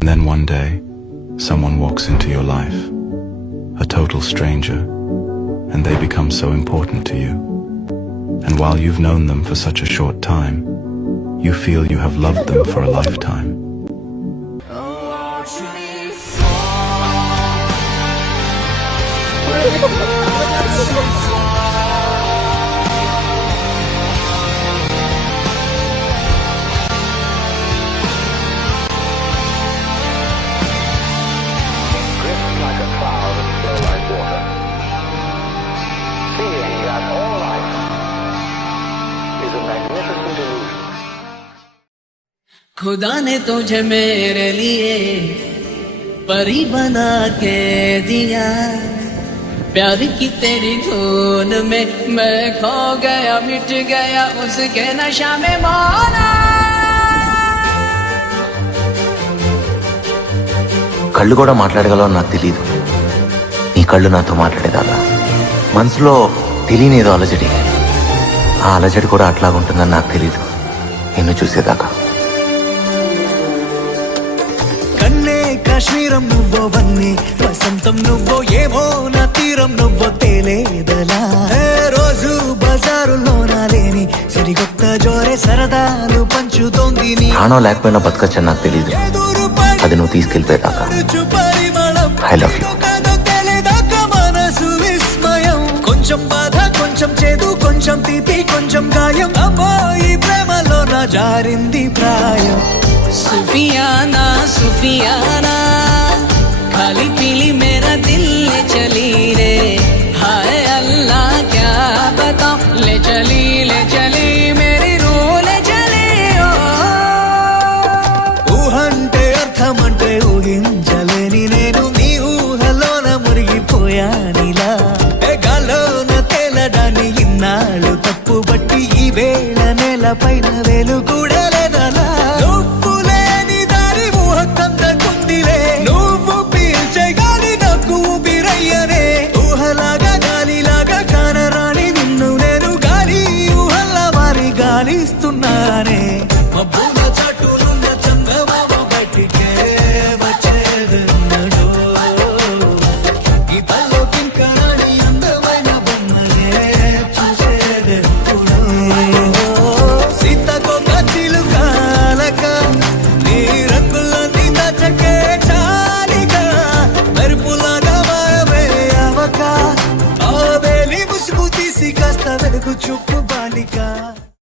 And then one day, someone walks into your life, a total stranger, and they become so important to you. And while you've known them for such a short time, you feel you have loved them for a lifetime. खुदा ने तुझे मेरे लिए परी बना के दिया, प्यार की तेरी धुन में मैं खो गया, मिट गया उसके नशा में मौला। కళ్ళు కూడా మాట్లాడగలవో నాకు తెలియదు. నీ కళ్ళు నాతో మాట్లాడేదాకా మనసులో తెలియనేదో అలజడి, ఆ అలజడి కూడా అట్లాగుంటుందని నాకు తెలీదు నిన్ను చూసేదాకా. కన్నే కాశ్మీరం నువ్వో వన్నే వసంతం నువ్వో ఏమో నా తీరం నువ్వో తేలేదలా. రోజు బజారులో నా లేని సరికొత్త జోరే సరదాలు పంచుతోంది నీ. ప్రాణం లేకపోయినా బతకచ్చని నాకు తెలీదు, అది నువ్వు తీసుకెళ్ళిపోయేదాకా. I love you. మనసు విస్మయం, కొంచెం బాధ కొంచెం చేదు కొంచెం తీపి కొంచెం గాయం, అమ్మో ఈ ప్రేమలో నా జారింది ప్రాయం. सुफियाना सुफियाना खाली पीली मेरा दिल ले चली रे,